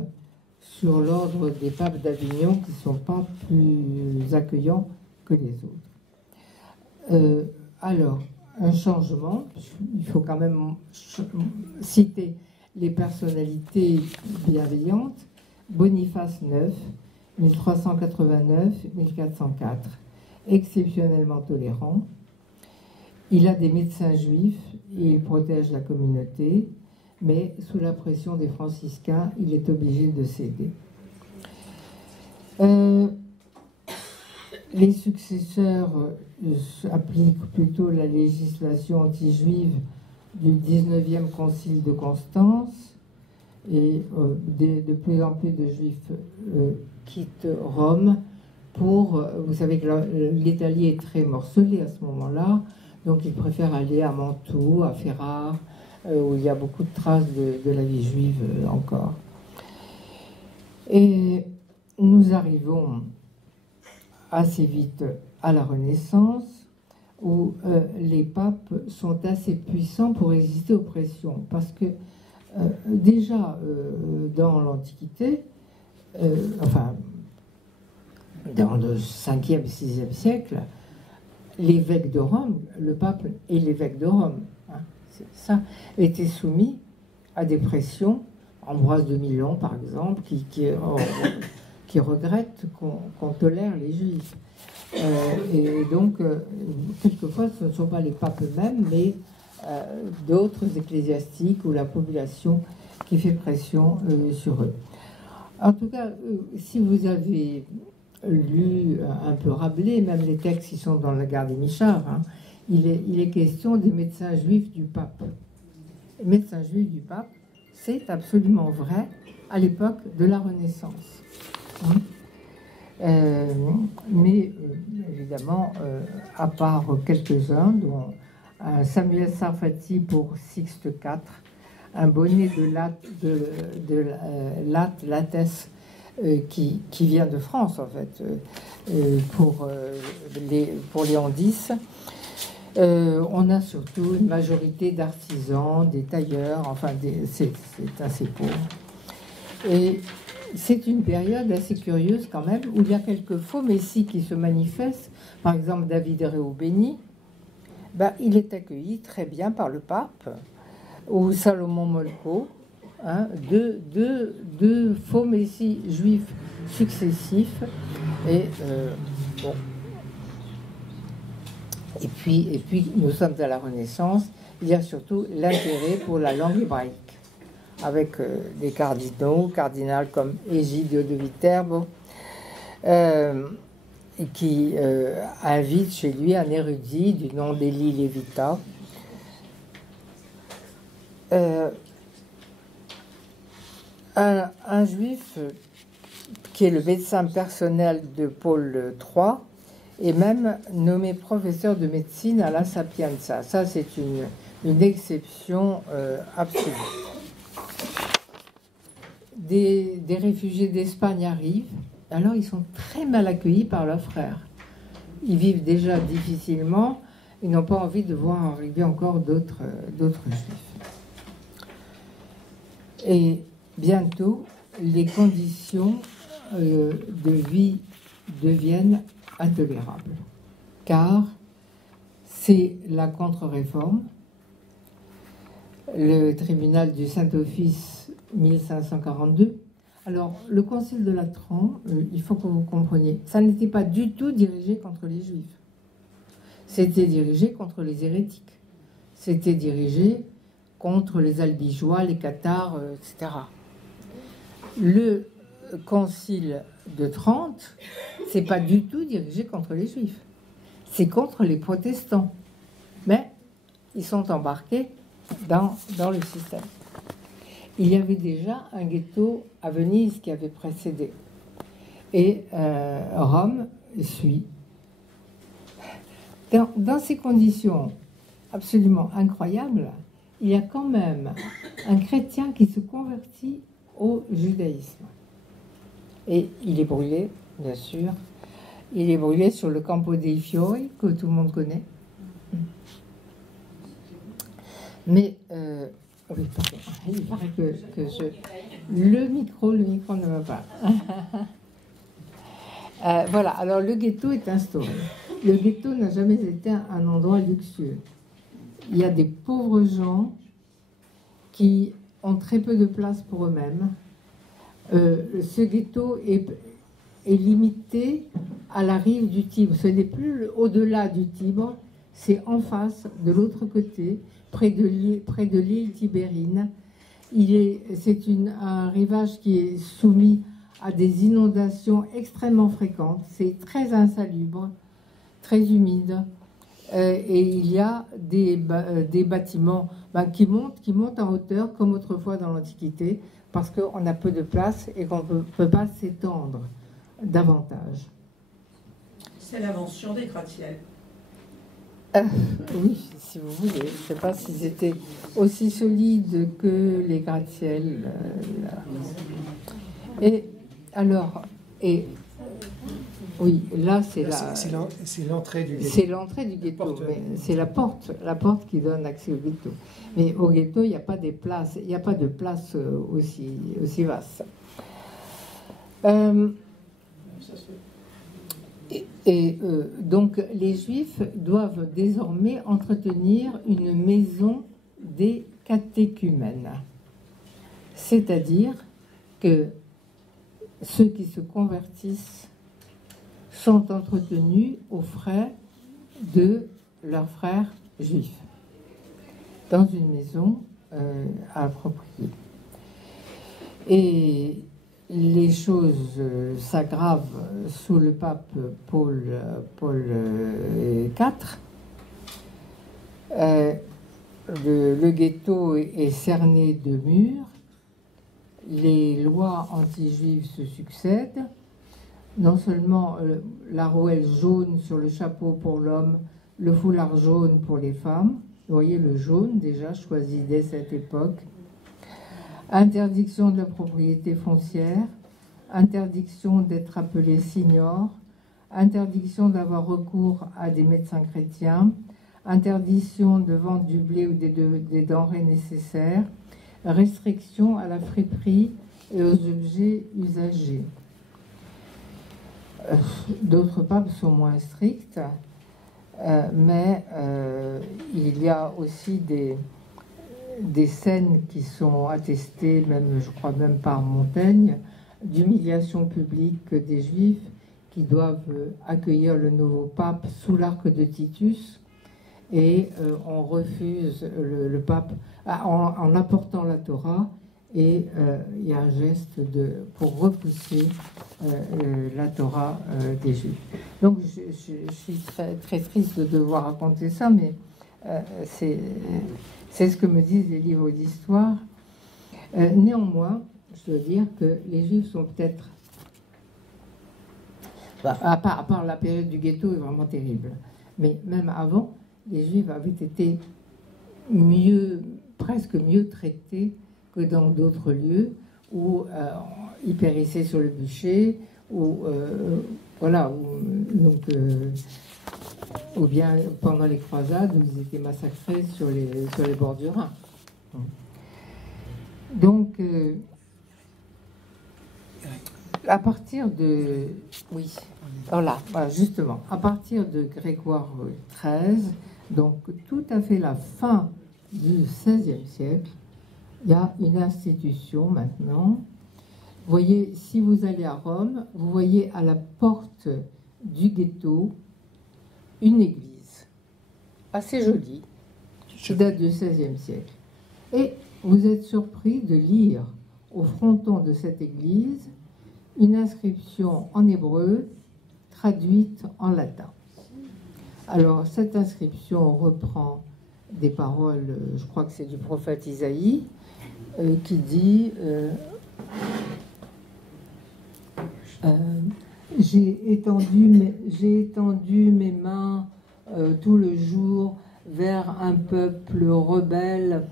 sur l'ordre des papes d'Avignon qui ne sont pas plus accueillants que les autres. Alors, un changement, il faut quand même citer les personnalités bienveillantes. Boniface IX, 1389-1404, exceptionnellement tolérant. Il a des médecins juifs et il protège la communauté, mais sous la pression des franciscains, il est obligé de céder. Les successeurs appliquent plutôt la législation anti-juive du 19e concile de Constance, et de plus en plus de juifs quittent Rome pour... Vous savez que l'Italie est très morcelée à ce moment-là, donc ils préfèrent aller à Mantoue, à Ferrare, où il y a beaucoup de traces de la vie juive encore. Et nous arrivons assez vite à la Renaissance, où les papes sont assez puissants pour résister aux pressions, parce que déjà dans l'Antiquité, enfin dans le 5e, 6e siècle, l'évêque de Rome, le pape et l'évêque de Rome, ça, étaient soumis à des pressions. Ambroise de Milan, par exemple, qui regrette qu'on tolère les juifs. Et donc, quelquefois, ce ne sont pas les papes eux-mêmes, mais d'autres ecclésiastiques ou la population qui fait pression sur eux. En tout cas, si vous avez lu un peu Rabelais, même les textes qui sont dans la Gare des Michards, il est question des médecins juifs du pape. Les médecins juifs du pape, c'est absolument vrai à l'époque de la Renaissance. Mais évidemment, à part quelques-uns, dont Samuel Sarfati pour Sixte IV, un bonnet de Lattès qui vient de France, en fait, pour Léon X. On a surtout une majorité d'artisans, des tailleurs, enfin, c'est assez pauvre. Et c'est une période assez curieuse quand même, où il y a quelques faux messies qui se manifestent. Par exemple, David Réaubény, il est accueilli très bien par le pape, ou Salomon Molko, hein, deux faux messies juifs successifs. Et bon. Et puis, nous sommes à la Renaissance. Il y a surtout l'intérêt pour la langue hébraïque, avec des cardinaux, cardinal comme Egidio de Viterbo, qui invite chez lui un érudit du nom d'Élie Lévita. Un juif qui est le médecin personnel de Paul III est même nommé professeur de médecine à la Sapienza. Ça, c'est une exception absolue. Des réfugiés d'Espagne arrivent. Alors, ils sont très mal accueillis par leurs frères. Ils vivent déjà difficilement. Ils n'ont pas envie de voir arriver encore d'autres juifs. Et bientôt, les conditions de vie deviennent intolérables. Car c'est la contre-réforme. Le tribunal du Saint-Office 1542. Alors, le Concile de Latran, il faut que vous compreniez, ça n'était pas du tout dirigé contre les Juifs. C'était dirigé contre les hérétiques. C'était dirigé contre les albigeois, les cathares, etc. Le Concile de Trente, c'est pas du tout dirigé contre les Juifs. C'est contre les protestants. Mais ils sont embarqués dans le système. Il y avait déjà un ghetto à Venise qui avait précédé. Et Rome suit. Dans ces conditions absolument incroyables, il y a quand même un chrétien qui se convertit au judaïsme. Et il est brûlé, bien sûr. Il est brûlé sur le Campo dei Fiori, que tout le monde connaît. Mais... oui, pardon. Il paraît que le micro ne va pas. Voilà, alors le ghetto est instauré. Le ghetto n'a jamais été un endroit luxueux. Il y a des pauvres gens qui ont très peu de place pour eux-mêmes. Ce ghetto est limité à la rive du Tibre. Ce n'est plus au-delà du Tibre, c'est en face, de l'autre côté, près de l'île Tibérine. C'est un rivage qui est soumis à des inondations extrêmement fréquentes. C'est très insalubre, très humide. Et il y a des bâtiments qui montent en hauteur, comme autrefois dans l'Antiquité, parce qu'on a peu de place et qu'on ne peut pas s'étendre davantage. C'est l'invention des gratte-ciels. Oui, si vous voulez. Je ne sais pas si c'était aussi solide que les gratte-ciels. Et alors, oui, là c'est l'entrée du ghetto. C'est l'entrée du ghetto, mais c'est la porte qui donne accès au ghetto. Mais au ghetto, il n'y a pas de place aussi vaste. Donc les Juifs doivent désormais entretenir une maison des catéchumènes, c'est-à-dire que ceux qui se convertissent sont entretenus aux frais de leurs frères juifs dans une maison appropriée. Et les choses s'aggravent sous le pape Paul IV. Le ghetto est cerné de murs. Les lois anti-juives se succèdent. Non seulement la rouelle jaune sur le chapeau pour l'homme, le foulard jaune pour les femmes. Vous voyez le jaune déjà choisi dès cette époque. Interdiction de la propriété foncière, interdiction d'être appelé signor, interdiction d'avoir recours à des médecins chrétiens, interdiction de vente du blé ou des denrées nécessaires, restriction à la friperie et aux objets usagés. D'autres papes sont moins stricts, mais il y a aussi des scènes qui sont attestées, même, je crois même par Montaigne, d'humiliation publique des Juifs qui doivent accueillir le nouveau pape sous l'arc de Titus, et on refuse le pape en apportant la Torah, et il y a un geste pour repousser la Torah des Juifs. Donc je suis très, très triste de devoir raconter ça, mais c'est ce que me disent les livres d'histoire. Néanmoins, je dois dire que les Juifs sont peut-être, à part la période du ghetto est vraiment terrible, mais même avant, les Juifs avaient été presque mieux traités que dans d'autres lieux où ils périssaient sur le bûcher, ou bien pendant les croisades où ils étaient massacrés sur les bords du Rhin. Donc, à partir de... Oui, voilà, justement, à partir de Grégoire XIII, donc tout à fait la fin du XVIe siècle, il y a une institution maintenant. Vous voyez, si vous allez à Rome, vous voyez à la porte du ghetto une église assez jolie, qui date du XVIe siècle. Et vous êtes surpris de lire au fronton de cette église une inscription en hébreu traduite en latin. Alors, cette inscription reprend des paroles, je crois que c'est du prophète Isaïe, qui dit j'ai étendu mes mains tout le jour vers un peuple rebelle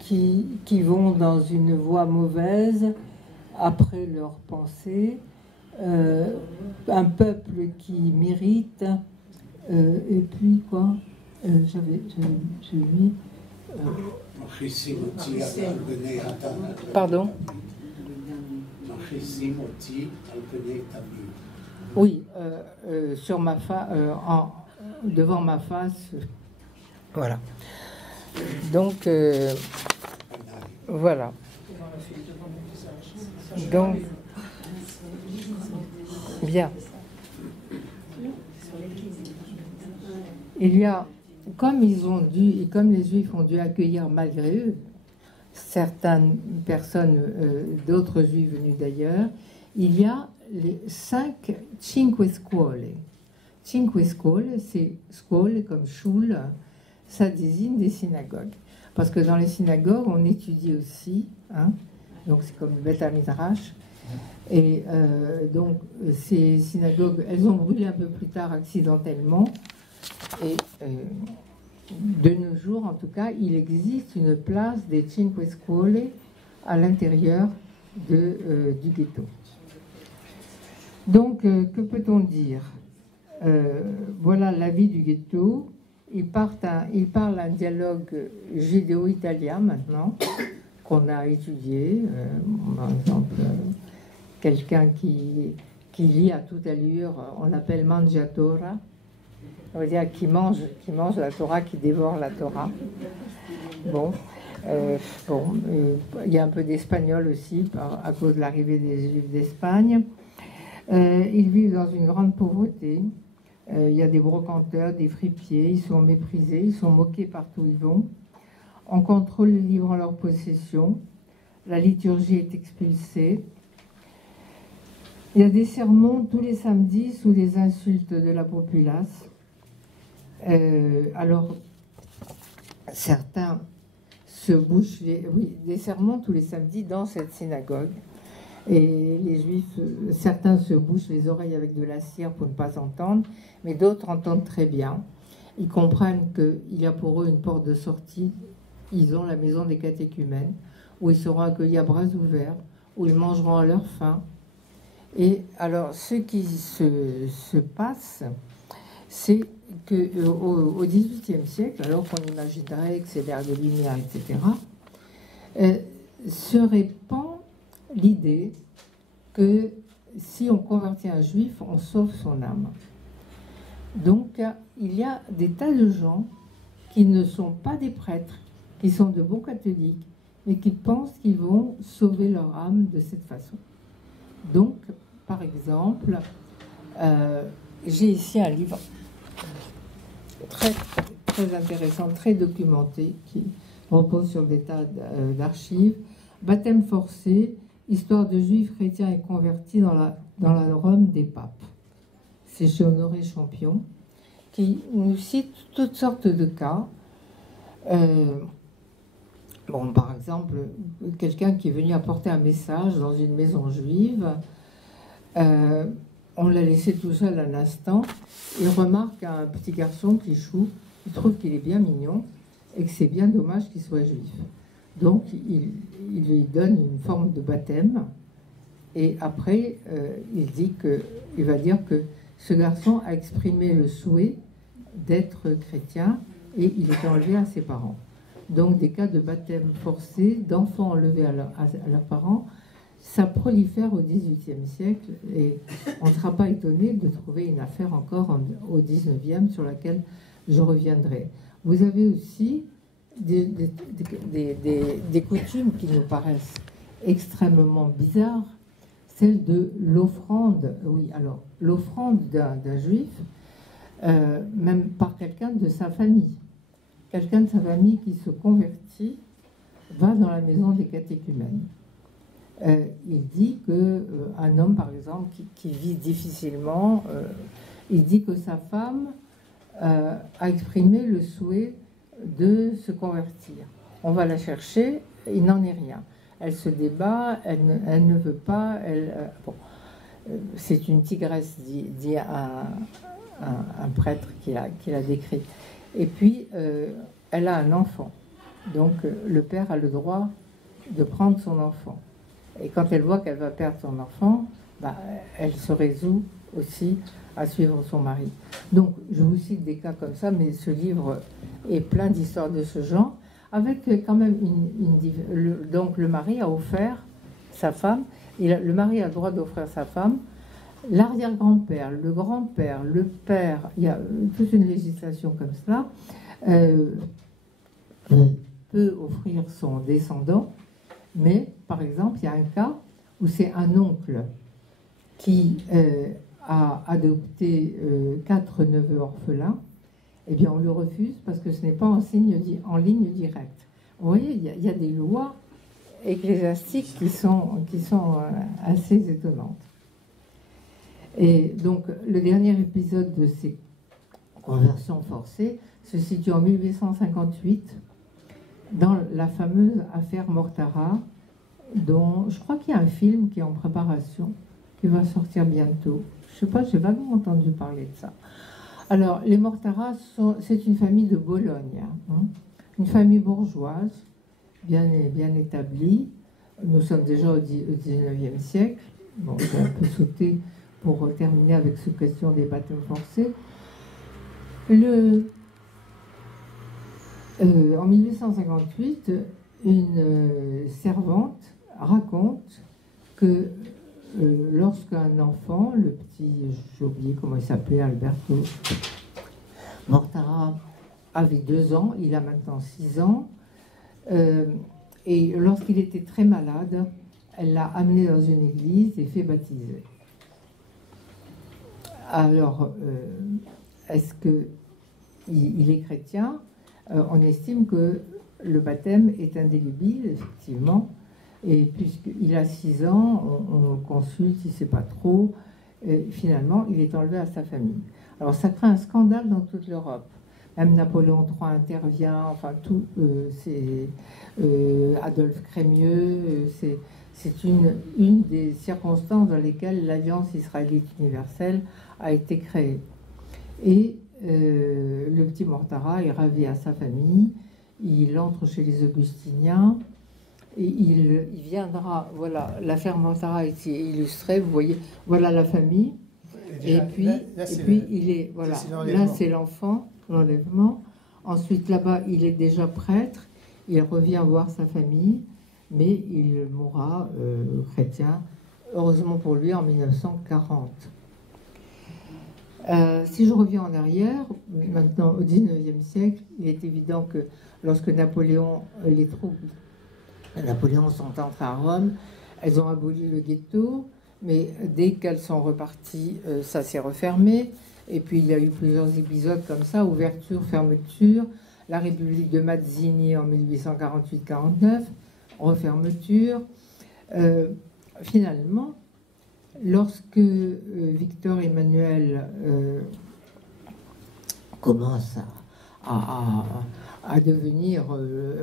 qui vont dans une voie mauvaise après leurs pensées, un peuple qui m'irrite, et puis quoi, j'ai mis... Pardon? Oui, sur ma devant ma face. Voilà. Donc, voilà. Donc, bien. Il y a, comme les Juifs ont dû accueillir malgré eux certaines personnes, d'autres Juifs venus d'ailleurs, il y a les 5 cinque scuole. Cinque scuole, c'est scuole comme schule, ça désigne des synagogues. Parce que dans les synagogues, on étudie aussi, hein, donc c'est comme le Beth Midrash. Et donc, ces synagogues, elles ont brûlé un peu plus tard accidentellement. Et de nos jours, en tout cas, il existe une place des cinque scuole à l'intérieur du ghetto. Donc, que peut-on dire? Voilà la vie du ghetto. Il parle un dialogue judéo-italien maintenant, qu'on a étudié. Par exemple, quelqu'un qui lit à toute allure, on l'appelle mangiatora. On veut dire qui mange la Torah, qui dévore la Torah. Bon, il y a un peu d'espagnol aussi, à cause de l'arrivée des Juifs d'Espagne. Ils vivent dans une grande pauvreté. Il y a des brocanteurs, des fripiers, ils sont méprisés, ils sont moqués partout où ils vont. On contrôle les livres en leur possession. La liturgie est expulsée. Il y a des sermons tous les samedis sous les insultes de la populace. Alors, certains se bouchent des sermons tous les samedis dans cette synagogue. Et les Juifs, certains se bouchent les oreilles avec de la cire pour ne pas entendre, mais d'autres entendent très bien. Ils comprennent qu'il y a pour eux une porte de sortie. Ils ont la maison des catéchumènes, où ils seront accueillis à bras ouverts, où ils mangeront à leur faim. Et alors, ce qui se passe, c'est qu'au XVIIIe siècle, alors qu'on imaginerait que c'est l'ère de lumière, etc., se répand l'idée que si on convertit un juif, on sauve son âme. Donc, il y a des tas de gens qui ne sont pas des prêtres, qui sont de bons catholiques, mais qui pensent qu'ils vont sauver leur âme de cette façon. Donc, par exemple, j'ai ici un livre très, très intéressant, très documenté, qui repose sur des tas d'archives. Baptême forcé, histoire de juifs chrétiens et convertis dans la Rome des papes. C'est chez Honoré Champion, qui nous cite toutes sortes de cas. Par exemple, quelqu'un qui est venu apporter un message dans une maison juive, on l'a laissé tout seul un instant, il remarque un petit garçon qui choue, il trouve qu'il est bien mignon et que c'est bien dommage qu'il soit juif. Donc il lui donne une forme de baptême et après il va dire que ce garçon a exprimé le souhait d'être chrétien et il est enlevé à ses parents. Donc des cas de baptême forcé, d'enfants enlevés à leurs parents, ça prolifère au XVIIIe siècle et on ne sera pas étonné de trouver une affaire encore au XIXe sur laquelle je reviendrai. Vous avez aussi des coutumes qui nous paraissent extrêmement bizarres, celle de l'offrande. Oui, alors l'offrande d'un juif, même par quelqu'un de sa famille. Quelqu'un de sa famille qui se convertit va dans la maison des catéchumènes. Il dit qu'un homme, par exemple, qui vit difficilement, il dit que sa femme a exprimé le souhait de se convertir. On va la chercher, il n'en est rien. Elle se débat, elle ne veut pas. C'est une tigresse, dit un prêtre qui l'a décrit. Et puis, elle a un enfant. Donc, le père a le droit de prendre son enfant. Et quand elle voit qu'elle va perdre son enfant, elle se résout aussi à suivre son mari. Donc, je vous cite des cas comme ça, mais ce livre est plein d'histoires de ce genre, avec quand même donc, le mari a offert sa femme, le mari a le droit d'offrir sa femme, l'arrière-grand-père, le grand-père, le père, il y a toute une législation comme cela, peut offrir son descendant, mais par exemple, il y a un cas où c'est un oncle qui a adopté 4 neveux orphelins, eh bien on le refuse parce que ce n'est pas en ligne directe. Vous voyez, il y a des lois ecclésiastiques qui sont assez étonnantes. Et donc, le dernier épisode de ces conversions forcées se situe en 1858 dans la fameuse affaire Mortara, dont je crois qu'il y a un film qui est en préparation, qui va sortir bientôt. Je ne sais pas, j'ai vaguement entendu parler de ça. Alors, les Mortara, c'est une famille de Bologne, hein, une famille bourgeoise, bien établie. Nous sommes déjà au 19e siècle. Bon, j'ai un peu sauté pour terminer avec cette question des baptêmes forcés. En 1858, une servante raconte que lorsqu'un enfant, le petit, j'ai oublié comment il s'appelait, Alberto Mortara, avait 2 ans, il a maintenant 6 ans, et lorsqu'il était très malade, elle l'a amené dans une église et fait baptiser. Alors, est-ce qu'il est chrétien? On estime que le baptême est indélébile, effectivement, et puisqu'il a 6 ans, on consulte, il ne sait pas trop, et finalement, il est enlevé à sa famille. Alors, ça crée un scandale dans toute l'Europe. Même Napoléon III intervient, enfin, tout, c'est Adolphe Crémieux, c'est une des circonstances dans lesquelles l'Alliance israélite universelle a été créée. Et le petit Mortara est ravi à sa famille, il entre chez les Augustiniens, et il viendra, voilà, l'affaire Mortara est illustrée, vous voyez, voilà la famille, et puis, il est, voilà, là c'est l'enfant, l'enlèvement, ensuite là-bas il est déjà prêtre, il revient voir sa famille, mais il mourra chrétien, heureusement pour lui, en 1940. Si je reviens en arrière, maintenant au XIXe siècle, il est évident que lorsque Napoléon, les troupes de Napoléon sont entrées à Rome, elles ont aboli le ghetto, mais dès qu'elles sont reparties, ça s'est refermé. Et puis il y a eu plusieurs épisodes comme ça, ouverture, fermeture, la République de Mazzini en 1848-49, refermeture. Finalement, lorsque Victor Emmanuel commence à devenir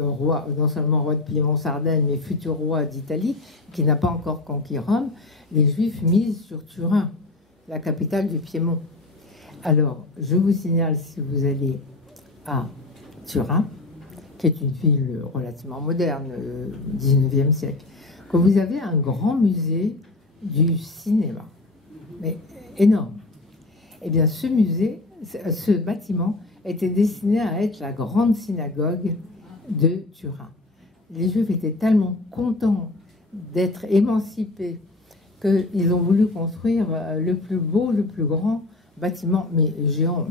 roi, non seulement roi de Piémont-Sardaigne, mais futur roi d'Italie, qui n'a pas encore conquis Rome, les Juifs misent sur Turin, la capitale du Piémont. Alors, je vous signale, si vous allez à Turin, qui est une ville relativement moderne, 19e siècle, que vous avez un grand musée du cinéma, mais énorme. Eh bien, ce musée, ce bâtiment, était destiné à être la grande synagogue de Turin. Les Juifs étaient tellement contents d'être émancipés qu'ils ont voulu construire le plus beau, le plus grand bâtiment, mais géant,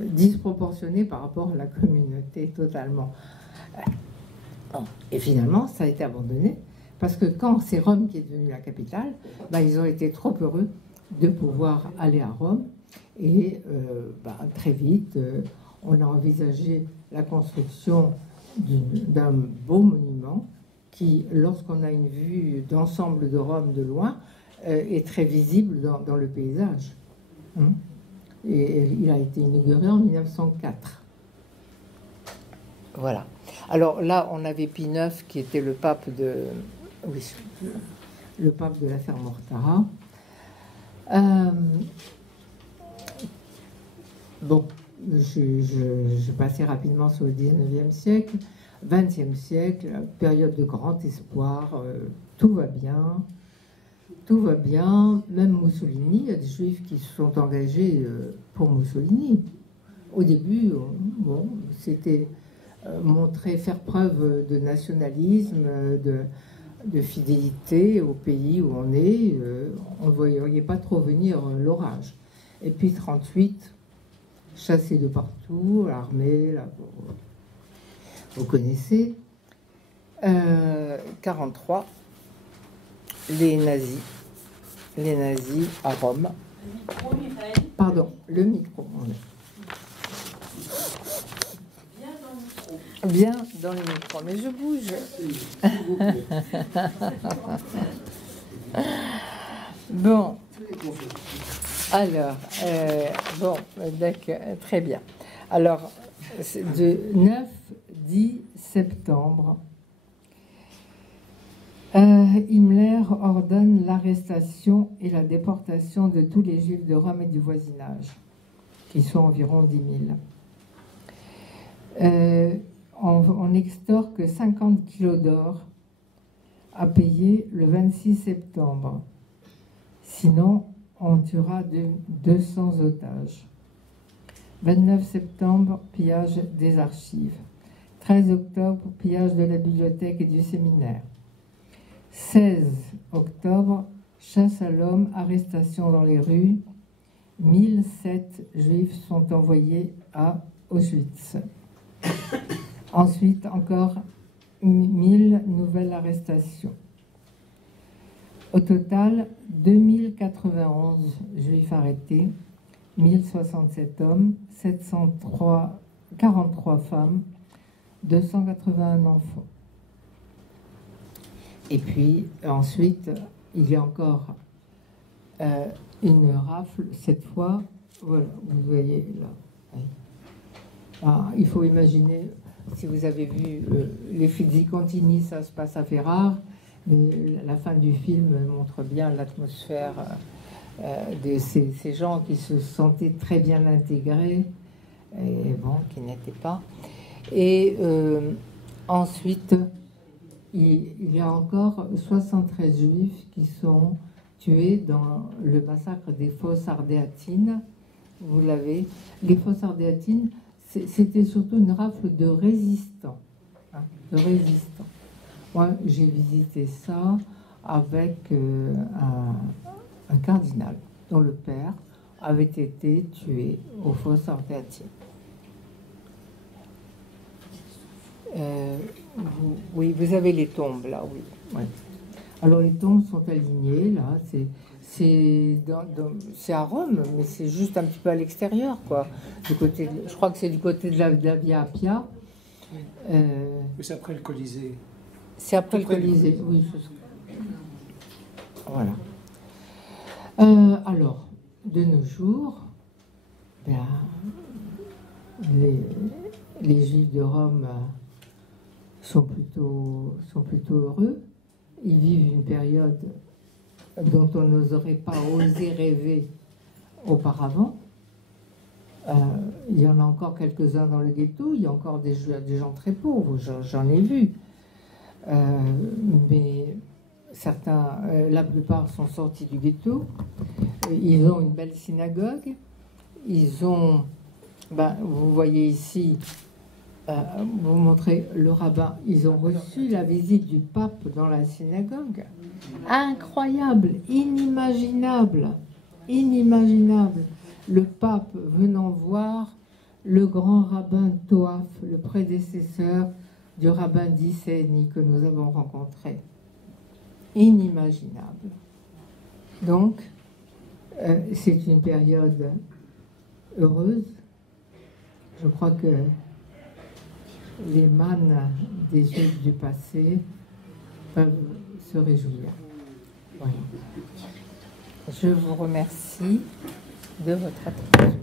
disproportionné par rapport à la communauté totalement. Et finalement, ça a été abandonné. Parce que quand c'est Rome qui est devenue la capitale, ils ont été trop heureux de pouvoir aller à Rome. Et très vite, on a envisagé la construction d'un beau monument qui, lorsqu'on a une vue d'ensemble de Rome de loin, est très visible dans le paysage. Et il a été inauguré en 1904. Voilà. Alors là, on avait Pie IX qui était le pape de... Oui, le pape de l'affaire Mortara. Bon, je passais rapidement sur le 19e siècle. 20e siècle, période de grand espoir, tout va bien. Tout va bien, même Mussolini, il y a des Juifs qui se sont engagés pour Mussolini. Au début, bon, c'était faire preuve de nationalisme, de fidélité au pays où on est. On ne voyait pas trop venir l'orage. Et puis 38, chassé de partout, l'armée, vous connaissez. 43, les nazis à Rome. Pardon, le micro. Bien dans le micro, mais je bouge. Bon. Alors, bon, d'accord, très bien. Alors, de 9-10 septembre, Himmler ordonne l'arrestation et la déportation de tous les Juifs de Rome et du voisinage, qui sont environ 10 000. On extorque 50 kilos d'or à payer le 26 septembre. Sinon, on tuera 200 otages. 29 septembre, pillage des archives. 13 octobre, pillage de la bibliothèque et du séminaire. 16 octobre, chasse à l'homme, arrestation dans les rues. 1007 Juifs sont envoyés à Auschwitz. Ensuite, encore 1000 nouvelles arrestations. Au total, 2091 Juifs arrêtés, 1067 hommes, 43 femmes, 281 enfants. Et puis, ensuite, il y a encore une rafle, cette fois, voilà, vous voyez là. Il faut imaginer, si vous avez vu les Fuzzi Contini, ça se passe à Ferrare, mais la fin du film montre bien l'atmosphère de ces gens qui se sentaient très bien intégrés, et bon, qui n'étaient pas. Et ensuite, il y a encore 73 Juifs qui sont tués dans le massacre des Fosses Ardéatines. Vous l'avez. Les Fosses Ardéatines, c'était surtout une rafle de résistants. De résistants. Moi, j'ai visité ça avec un cardinal, dont le père avaient été tués aux fosses ardéatiennes. Oui, vous avez les tombes là, oui. Ouais. Alors les tombes sont alignées là, c'est à Rome, mais c'est juste un petit peu à l'extérieur, quoi. Du côté, je crois que c'est du côté de la Via Appia. C'est après le Colisée. C'est après le Colisée, oui. Voilà. Alors, de nos jours, ben, les Juifs de Rome sont plutôt heureux. Ils vivent une période dont on n'oserait pas oser rêver auparavant. Il y en a encore quelques-uns dans le ghetto, il y a encore des gens très pauvres, j'en ai vu. Mais certains, la plupart sont sortis du ghetto. Ils ont une belle synagogue. Ils ont, vous voyez ici, vous montrez le rabbin. Ils ont reçu la visite du pape dans la synagogue. Incroyable, inimaginable, inimaginable. Le pape venant voir le grand rabbin Toaf, le prédécesseur du rabbin d'Icénie que nous avons rencontré. Inimaginable. Donc, c'est une période heureuse. Je crois que les mânes des Juifs du passé peuvent se réjouir. Voilà. Je vous remercie de votre attention.